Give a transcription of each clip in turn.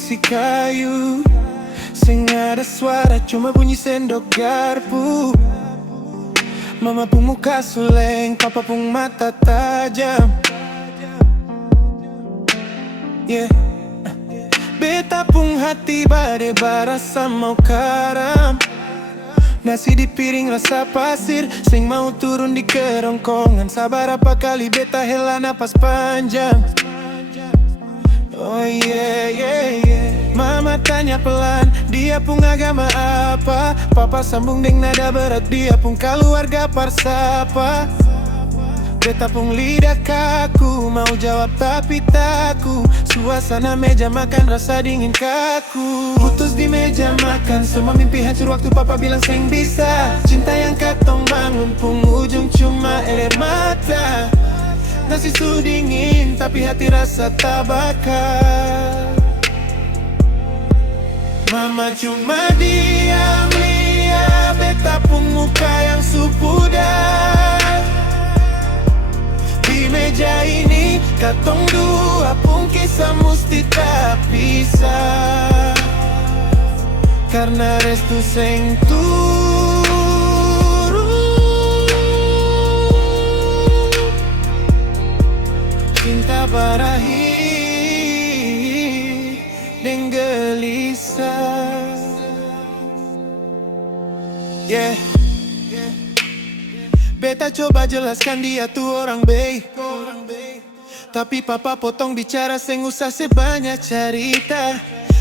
kursi kayu, sing ada suara cuma bunyi sendok garpu. Mama pun muka suleng, papa pun mata tajam. Yeah. Beta pun hati badai barasa mau karam. Nasi di piring rasa pasir, sing mau turun di kerongkongan. Sabar apa kali beta hela napas panjang. Oh yeah, yeah, yeah. Mama tanya pelan, dia pun agama apa? Papa sambung deng nada berat, dia pun keluarga Parsapa. Beta pun lidah kaku, mau jawab tapi takut. Suasana meja makan rasa dingin kaku. Putus di meja makan, semua mimpi hancur waktu papa bilang seng bisa. Cinta yang katong bangun pun ujung cuma air mata. Nasi su dingin tapi hati rasa tak bakar. Mama cuma diam lihat beta pun muka yang su pudar. Di meja ini katong dua pun kisah mesti tak pisah. Karena restu seng cinta barahi deng gelisah. Yeah. Beta coba jelaskan dia tuh orang baik, tapi papa potong bicara seng usah sebanyak cerita.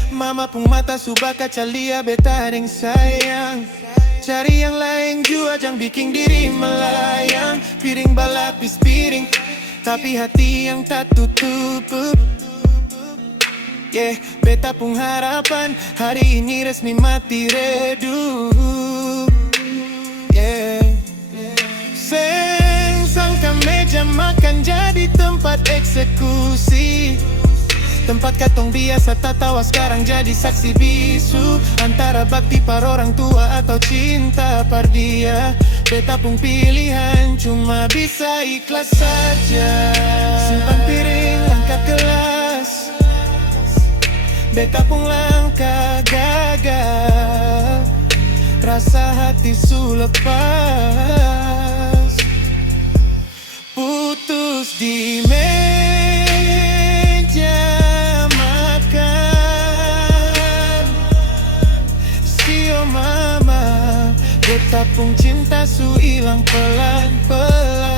Mama pun mata subah kaca lia beta deng sayang. Cari yang lain jua jangan bikin diri melayang. Piring balapis piring, tapi hati yang tak tutup. Yeah, beta pun harapan hari ini resmi mati redup. Yeah, seng sangka meja makan jadi tempat eksekusi. Tempat katong biasa tak tawa sekarang jadi saksi bisu. Antara bakti par orang tua atau cinta par dia. Beta pun pilihan cuma bisa ikhlas saja. Simpan piring, angkat gelas. Beta pun langkah gagal. Rasa hati su lepas. Putus di meja makan. Sio mama, beta pun cinta su hilang pelan-pelan.